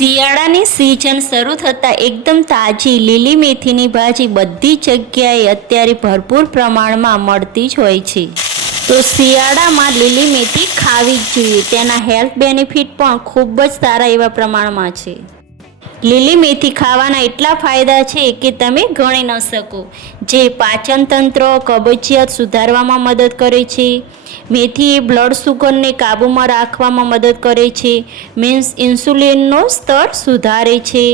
શિયાળાની સિઝન શરૂ થતાં એકદમ તાજી લીલી મેથીની ભાજી બધી જગ્યાએ અત્યારે ભરપૂર પ્રમાણમાં મળતી જ હોય છે। તો શિયાળામાં લીલી મેથી ખાવી જ જોઈએ। તેના હેલ્થ બેનિફિટ પણ ખૂબ જ સારા એવા પ્રમાણમાં છે। લીલી મેથી ખાવાના એટલા ફાયદા છે કે તમે ગણી ન શકો, જે પાચન તંત્ર, કબજિયાત સુધારવામાં મદદ કરે છે। મેથી એ બ્લડ શુગરને કાબૂમાં રાખવામાં મદદ કરે છે, મીન્સ ઇન્સ્યુલિનનો સ્તર સુધારે છે।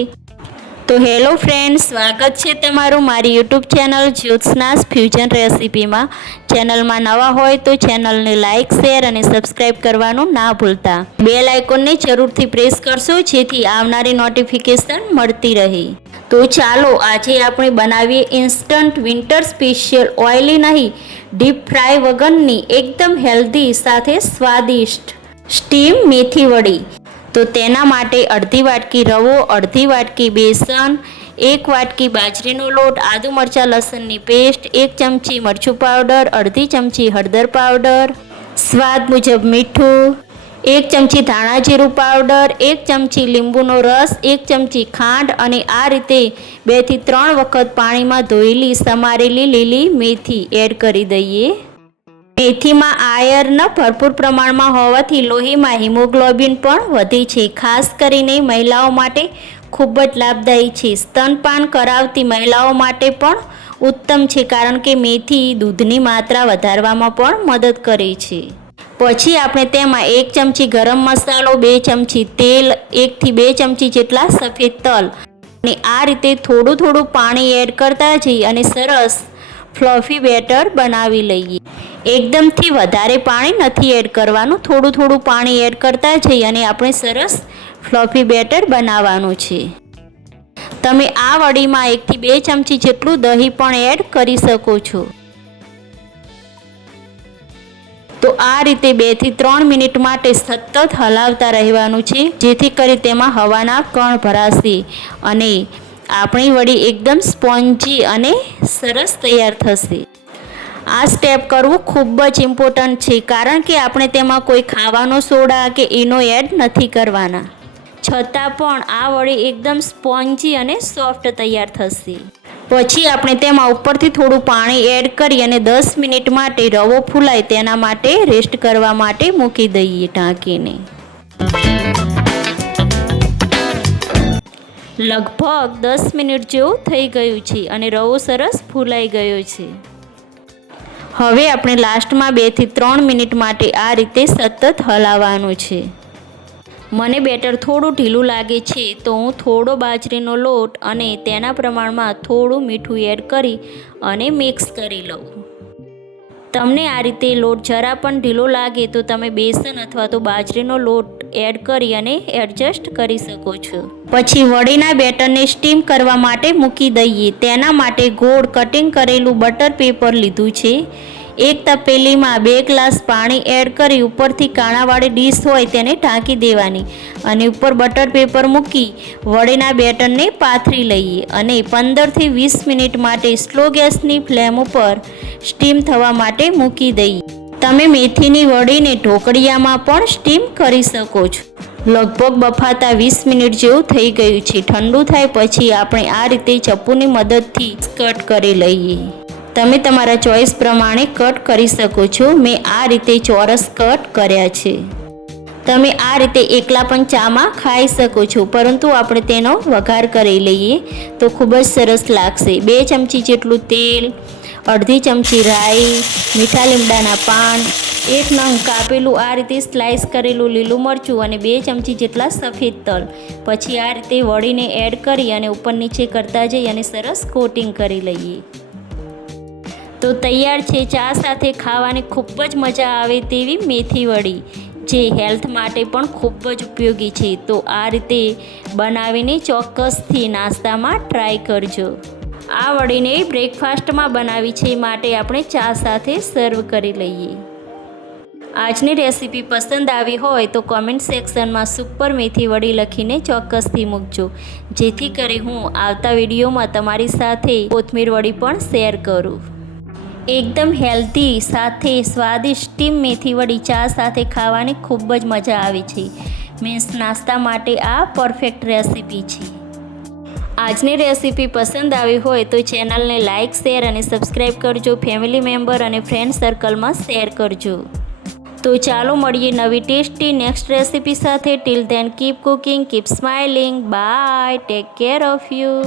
તો હેલો ફ્રેન્ડ્સ, સ્વાગત છે તમારું મારી યુટ્યુબ ચેનલ જ્યોત્સનાસ ફ્યુઝન રેસિપીમાં। ચેનલમાં નવા હોય તો ચેનલને લાઇક, શેર અને સબસ્ક્રાઈબ કરવાનું ના ભૂલતા। બેલ આઇકોનને જરૂરથી પ્રેસ કરશો જેથી આવનારી નોટિફિકેશન મળતી રહે। તો ચાલો આજે આપણે બનાવીએ ઇન્સ્ટન્ટ વિન્ટર સ્પેશિયલ ઓઇલી નહીં, ડીપ ફ્રાય વગરની એકદમ હેલ્ધી સાથે સ્વાદિષ્ટ સ્ટીમ મેથી વડી। તો તેના માટે અડધી વાટકી રવો, અડધી વાટકી બેસન, 1 વાટકી બાજરીનો લોટ, આદુ મરચાં લસણની પેસ્ટ, 1 ચમચી મરચું પાવડર, અડધી ચમચી હળદર પાવડર, સ્વાદ મુજબ મીઠું, 1 ચમચી ધાણા જીરું પાવડર, 1 ચમચી લીંબુનો રસ, 1 ચમચી ખાંડ અને આ રીતે 2 થી 3 વખત પાણીમાં ધોયેલી સમારેલી લીલી મેથી એડ કરી દઈએ। મેથીમાં આયર્ન ભરપૂર પ્રમાણમાં હોવાથી લોહીમાં હિમોગ્લોબિન પણ વધે છે। ખાસ કરીને મહિલાઓ માટે ખૂબ જ લાભદાયી છે। સ્તનપાન કરાવતી મહિલાઓ માટે પણ ઉત્તમ છે, કારણ કે મેથી દૂધની માત્રા વધારવામાં પણ મદદ કરે છે। પછી આપણે તેમાં 1 ચમચી ગરમ મસાલો, 2 ચમચી તેલ, 1 થી 2 ચમચી જેટલા સફેદ તલ અને આ રીતે થોડું થોડું પાણી એડ કરતા જઈ અને સરસ ફ્લફી બેટર બનાવી લઈએ। એકદમથી વધારે પાણી નથી એડ કરવાનું, થોડું થોડું પાણી એડ કરતા જઈ અને આપણે સરસ ફ્લફી બેટર બનાવવાનું છે। તમે આ વડીમાં 1 થી 2 ચમચી જેટલું દહીં પણ એડ કરી શકો છો। તો આ રીતે 2 થી 3 મિનિટ માટે સતત હલાવતા રહેવાનું છે, જેથી કરી તેમાં હવાના કણ ભરાશે અને આપણી વડી એકદમ સ્પોન્જી અને સરસ તૈયાર થશે। આ સ્ટેપ કરવું ખૂબ જ ઇમ્પોર્ટન્ટ છે, કારણ કે આપણે તેમાં કોઈ ખાવાનો સોડા કે ઈનો એડ નથી કરવાના, છતાં પણ આ વડી એકદમ સ્પોન્જી અને સોફ્ટ તૈયાર થશે। પછી આપણે તેમાં ઉપરથી થોડું પાણી એડ કરી અને 10 મિનિટ માટે રવો ફૂલાય તેના માટે રેસ્ટ કરવા માટે મૂકી દઈએ ઢાંકીને। લગભગ 10 મિનિટ જેવું થઈ ગયું છે અને રવો સરસ ફૂલાઈ ગયો છે। હવે આપણે લાસ્ટમાં 2 થી 3 મિનિટ માટે આ રીતે સતત હલાવવાનું છે। મને બેટર થોડું ઢીલું લાગે છે તો હું થોડો બાજરીનો લોટ અને તેના પ્રમાણમાં થોડું મીઠું એડ કરી અને મિક્સ કરી લઉં। તમને આ રીતે લોટ જરા પણ ઢીલો લાગે તો તમે બેસન અથવા તો બાજરીનો લોટ એડ કરી અને એડજસ્ટ કરી શકો છો। પછી વડીના બેટરને સ્ટીમ કરવા માટે મૂકી દઈએ। તેના માટે ગોળ કટિંગ કરેલું બટર પેપર લીધું છે। એક તપેલીમાં 2 ગ્લાસ પાણી એડ કરી ઉપરથી કાણાવાળી ડીશ હોય તેને ઢાંકી દેવાની અને ઉપર બટર પેપર મૂકી વડીના બેટરને પાથરી લઈએ અને 15 થી 20 મિનિટ માટે સ્લો ગેસની ફ્લેમ ઉપર સ્ટીમ થવા માટે મૂકી દઈએ। તમે મેથીની વડીને ઢોકળિયામાં પણ સ્ટીમ કરી શકો છો। લગભગ બફાતા 20 મિનિટ જેવું થઈ ગયું છે। ઠંડુ થાય પછી આપણે આ રીતે ચપ્પુની મદદથી કટ કરી લઈએ। તમે તમારા ચોઈસ પ્રમાણે કટ કરી શકો છો। મેં આ રીતે ચોરસ કટ કર્યા છે। તમે આ રીતે એકલા પણ ચામાં ખાઈ શકો છો, પરંતુ આપણે તેનો વઘાર કરી લઈએ તો ખૂબ જ સરસ લાગશે। 2 ચમચી જેટલું તેલ, અડધી ચમચી રાઈ, મીઠા લીમડાના પાન, 1 નંગ કાપેલું આ રીતે સ્લાઇસ કરેલું લીલું મરચું અને 2 ચમચી જેટલા સફેદ તલ। પછી આ રીતે વડીને એડ કરી અને ઉપર નીચે કરતા જઈ અને સરસ કોટિંગ કરી લઈએ। તો તૈયાર છે ચા સાથે ખાવાની ખૂબ જ મજા આવે તેવી મેથી વડી, જે હેલ્થ માટે પણ ખૂબ જ ઉપયોગી છે। તો આ રીતે બનાવીને ચોક્કસથી નાસ્તામાં ટ્રાય કરજો। આ વડીને બ્રેકફાસ્ટમાં બનાવી છે, માટે આપણે ચા સાથે સર્વ કરી લઈએ। આજની રેસીપી પસંદ આવી હોય તો કોમેન્ટ સેક્શનમાં સુપર મેથી વડી લખીને ચોક્કસથી મૂકજો, જેથી કરી હું આવતા વિડીયોમાં તમારી સાથે કોથમીર વડી પણ શેર કરું। એકદમ હેલ્ધી સાથે સ્વાદિષ્ટ સ્ટીમ મેથી વડી ચા સાથે ખાવાની ખૂબ જ મજા આવે છે। મીન્સ નાસ્તા માટે આ પરફેક્ટ રેસીપી છે. આજની રેસીપી પસંદ આવી હોય તો ચેનલને લાઇક, શેર અને સબસ્ક્રાઈબ કરજો. ફેમિલી મેમ્બર અને ફ્રેન્ડ સર્કલમાં શેર કરજો. તો ચાલો મળીએ નવી ટેસ્ટી નેક્સ્ટ રેસીપી સાથે. Till then keep cooking, keep smiling. Bye. Take care of you.